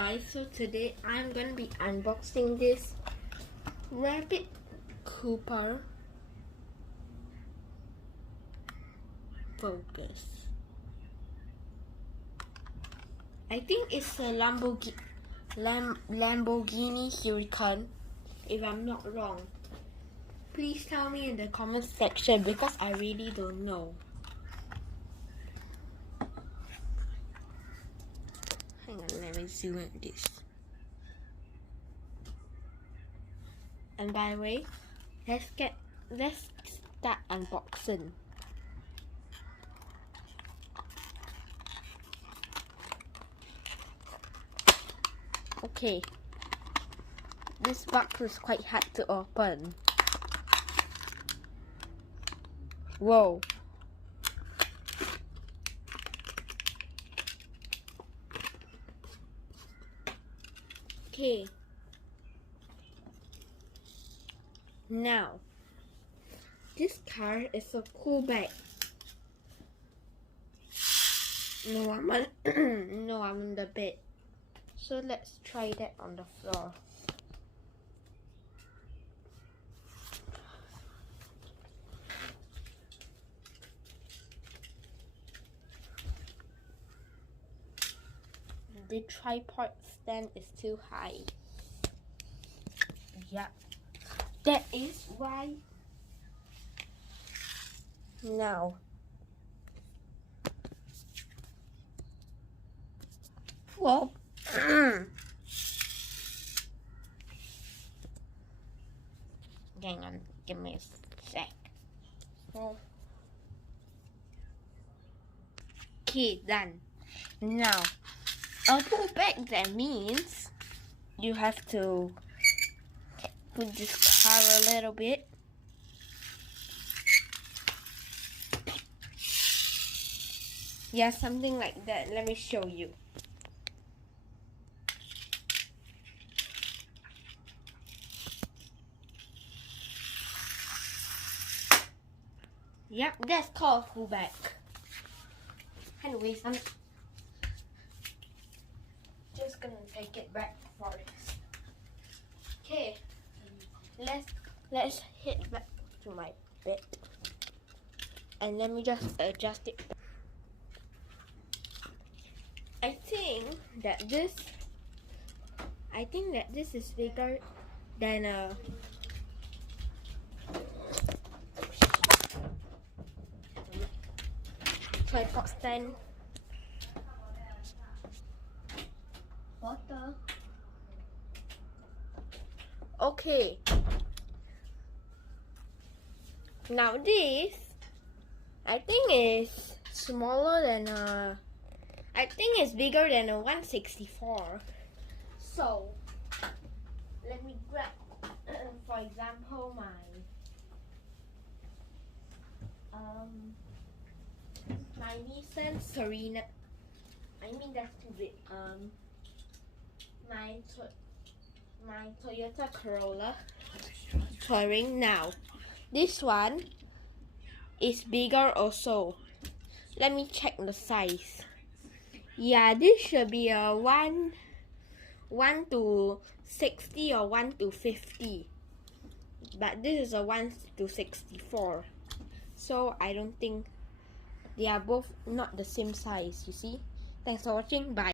guys, so today I'm gonna be unboxing this Rabbit Kuper. Focus. I think it's a Lamborghini Hurucan, if I'm not wrong. Please tell me in the comment section because I really don't know. Hang on, let me zoom at this. And by the way, let's start unboxing. Okay, this box is quite hard to open. Whoa. Okay. Now, this car is a cool bag. No, I'm on the bed. So let's try that on the floor. The tripod stand is too high. Yep, that is why. Now, whoa. Hang on, give me a sec. Okay, done. Now, a pull back, that means you have to put this car a little bit. Yeah, something like that. Let me show you. Yep, that's called a pullback. Anyways, I'm just gonna take it back for it. Okay, let's head back to my bed, and let me just adjust it. I think that this is bigger than a tripod stand. What the? Okay. Now this, I think is smaller than a. I think it's bigger than a 164. So let me grab, for example, my Nissan Serena. I mean that's too big. My Toyota Corolla Touring. Now, this one is bigger also. Let me check the size. Yeah, this should be a 1 to 60 or 1 to 50. But this is a 1 to 64. So I don't think they are both not the same size, you see. Thanks for watching. Bye.